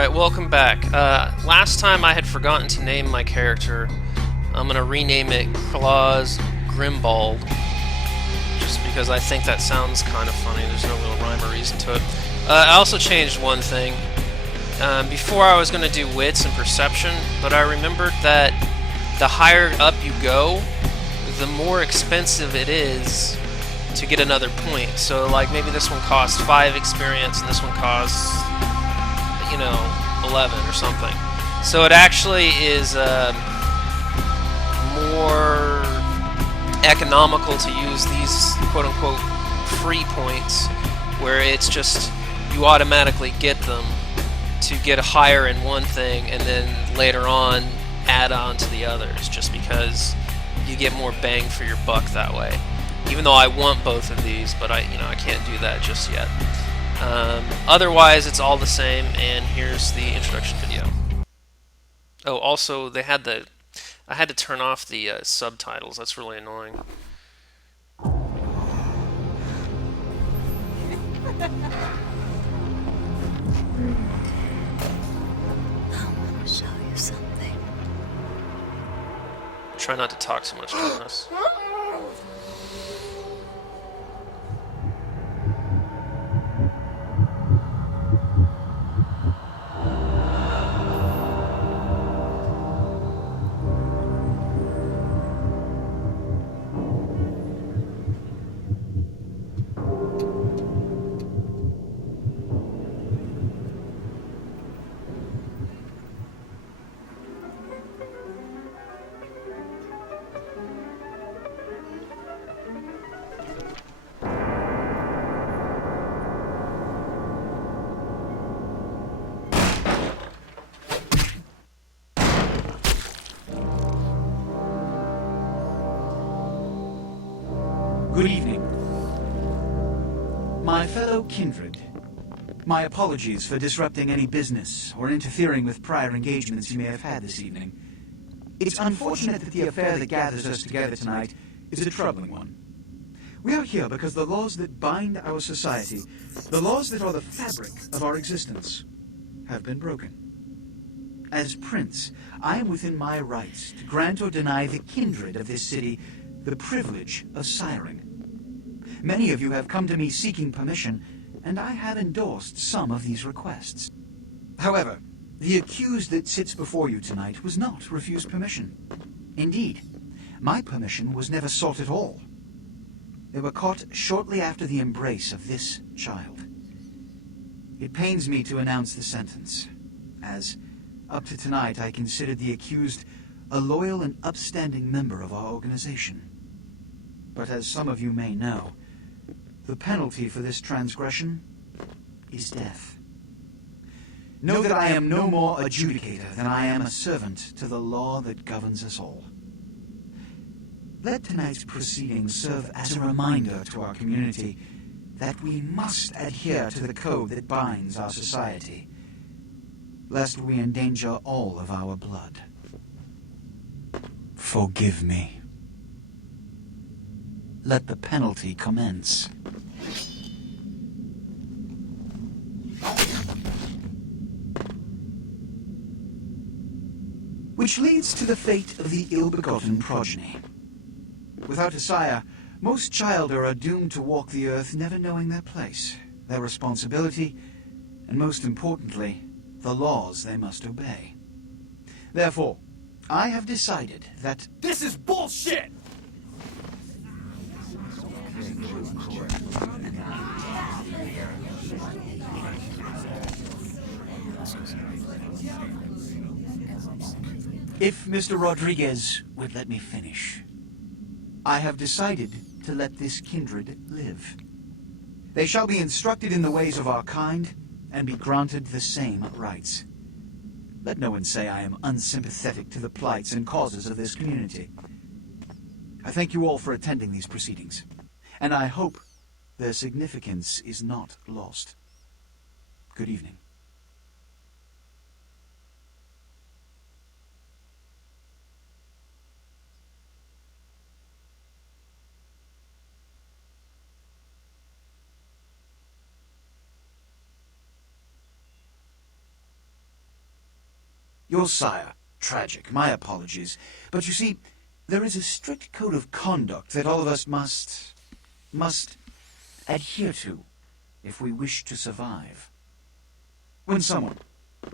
Alright, welcome back. Last time I had forgotten to name my character. I'm gonna rename it Claus Grimbald, just because I think that sounds kind of funny. There's no real rhyme or reason to it. I also changed one thing. Before I was gonna do wits and perception, but I remembered that the higher up you go, the more expensive it is to get another point. So, like, maybe this one costs 5 experience and this one costs 11 or something. So it actually is more economical to use these quote-unquote free points, where it's just you automatically get them to get higher in one thing and then later on add on to the others, just because you get more bang for your buck that way. Even though I want both of these, but I can't do that just yet. Otherwise, it's all the same, and here's the introduction video. Oh, also, I had to turn off the subtitles. That's really annoying. I want to show you something. Try not to talk too much during this. Good evening. My fellow kindred, my apologies for disrupting any business or interfering with prior engagements you may have had this evening. It's unfortunate that the affair that gathers us together tonight is a troubling one. We are here because the laws that bind our society, the laws that are the fabric of our existence, have been broken. As Prince, I am within my rights to grant or deny the kindred of this city the privilege of siring. Many of you have come to me seeking permission, and I have endorsed some of these requests. However, the accused that sits before you tonight was not refused permission. Indeed, my permission was never sought at all. They were caught shortly after the embrace of this child. It pains me to announce the sentence, as up to tonight I considered the accused a loyal and upstanding member of our organization. But as some of you may know, the penalty for this transgression is death. Know that I am no more adjudicator than I am a servant to the law that governs us all. Let tonight's proceedings serve as a reminder to our community that we must adhere to the code that binds our society, lest we endanger all of our blood. Forgive me. Let the penalty commence. Which leads to the fate of the ill-begotten progeny. Without a sire, most childer are doomed to walk the earth never knowing their place, their responsibility, and most importantly, the laws they must obey. Therefore, I have decided that This is bullshit! if Mr. Rodriguez would let me finish, I have decided to let this kindred live. They shall be instructed in the ways of our kind and be granted the same rights. Let no one say I am unsympathetic to the plights and causes of this community. I thank you all for attending these proceedings, and I hope their significance is not lost. Good evening. Your sire. Tragic. My apologies. But you see, there is a strict code of conduct that all of us must adhere to if we wish to survive. When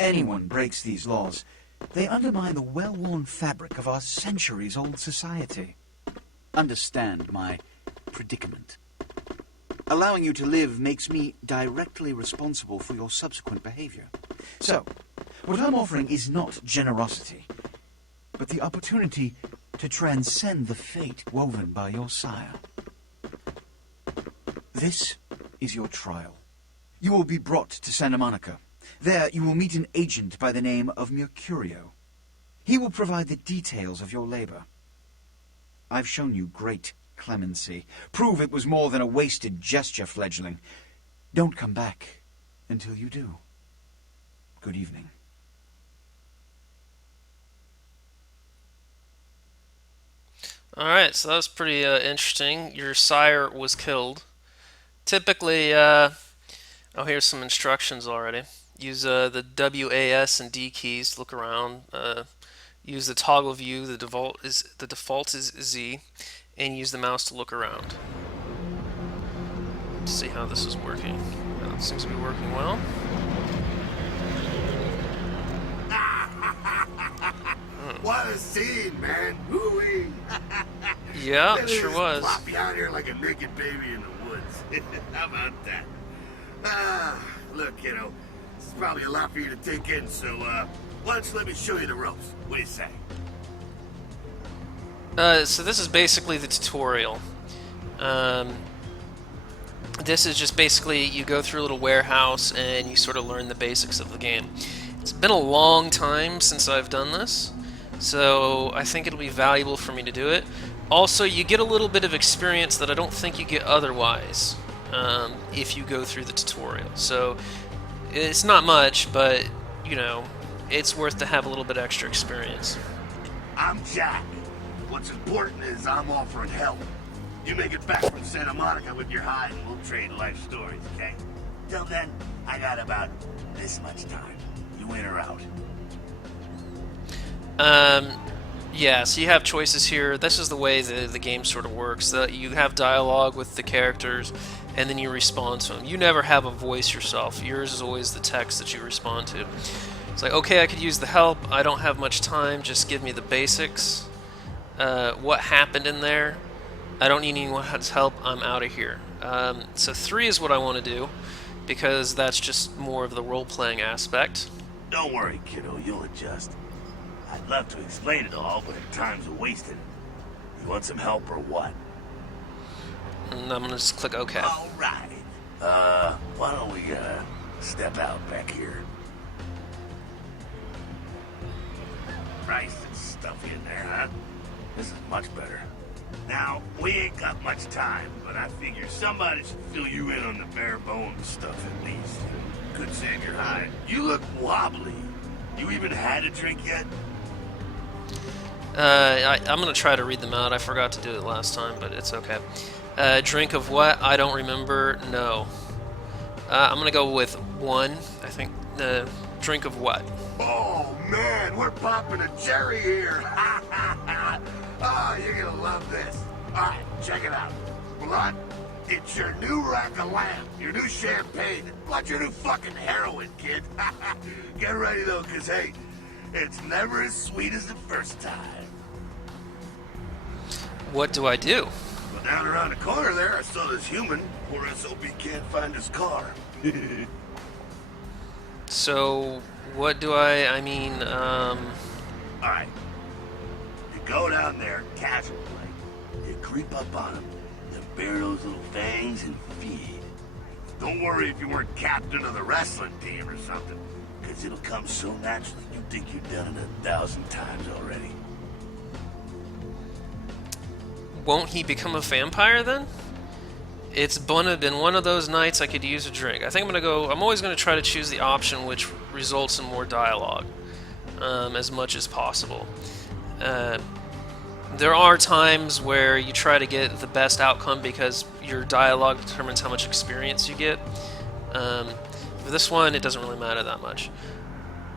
anyone breaks these laws, they undermine the well-worn fabric of our centuries-old society. Understand my predicament. Allowing you to live makes me directly responsible for your subsequent behavior. So, what I'm offering is not generosity, but the opportunity to transcend the fate woven by your sire. This is your trial. You will be brought to Santa Monica. There you will meet an agent by the name of Mercurio. He will provide the details of your labor. I've shown you great clemency. Prove it was more than a wasted gesture, fledgling. Don't come back until you do. Good evening. Alright, so that was pretty interesting. Your sire was killed. Typically, oh, here's some instructions already. Use the W, A, S, and D keys to look around. Use the toggle view. The default is Z, and use the mouse to look around. To see how this is working. It seems to be working well. What a scene, man! Woo-wee! Yeah, it sure was. Flop you out here like a naked baby in the woods. How about that? Look, kiddo, this is probably a lot for you to take in, so why don't you let me show you the ropes? What do you say? So this is basically the tutorial. This is just basically you go through a little warehouse and you sort of learn the basics of the game. It's been a long time since I've done this, so I think it'll be valuable for me to do it. Also, you get a little bit of experience that I don't think you get otherwise if you go through the tutorial. So it's not much, but you know, it's worth to have a little bit extra experience. I'm Jack. What's important is I'm offering help. You make it back from Santa Monica with your hide and we'll trade life stories, okay? Till then, I got about this much time. You in or out? Yeah, so you have choices here. This is the way the game sort of works. You have dialogue with the characters, and then you respond to them. You never have a voice yourself. Yours is always the text that you respond to. It's like, okay, I could use the help. I don't have much time. Just give me the basics. What happened in there? I don't need anyone's help. I'm out of here. So 3 is what I want to do, because that's just more of the role-playing aspect. Don't worry, kiddo. You'll adjust. I'd love to explain it all, but time's a wasted. You want some help or what? And I'm gonna just click OK. All right. Why don't we step out back here? Nice and stuffy in there, huh? This is much better. Now, we ain't got much time, but I figure somebody should fill you in on the bare bones stuff at least. Could save your hide. You look wobbly. You even had a drink yet? I'm gonna try to read them out. I forgot to do it last time, but it's okay. Drink of what? I don't remember. No. I'm gonna go with 1. I think the drink of what? Oh man, we're popping a cherry here. Oh, you're gonna love this. All right, check it out. Blood, it's your new rack of lamb, your new champagne, blood, your new fucking heroin, kid. Get ready though, cause hey, it's never as sweet as the first time. What do I do? Well, down around the corner there, I saw this human. Poor SOB can't find his car. So, what do I mean, Alright. You go down there, casual like. You creep up on him, then bare those little fangs and feed. Don't worry if you weren't captain of the wrestling team or something, because it'll come so naturally you think you've done it 1,000 times already. won't he become a vampire then? It's been one of those nights I could use a drink. I think I'm always going to try to choose the option which results in more dialogue, as much as possible. There are times where you try to get the best outcome because your dialogue determines how much experience you get. For this one, it doesn't really matter that much.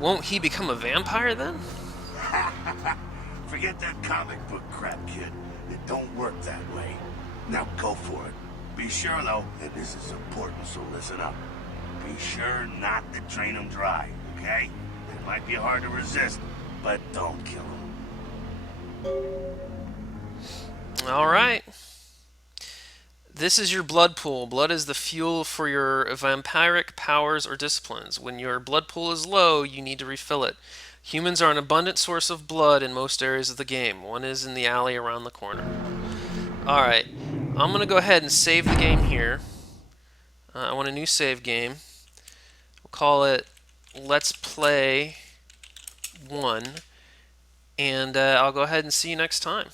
Won't he become a vampire then? Forget that comic book crap, kid. It don't work that way. Now go for it. Be sure, though, and this is important, so listen up. Be sure not to drain him dry, okay? It might be hard to resist, but don't kill him. Alright. This is your blood pool. Blood is the fuel for your vampiric powers or disciplines. When your blood pool is low, you need to refill it. Humans are an abundant source of blood in most areas of the game. One is in the alley around the corner. Alright, I'm going to go ahead and save the game here. I want a new save game. We'll call it Let's Play 1. And I'll go ahead and see you next time.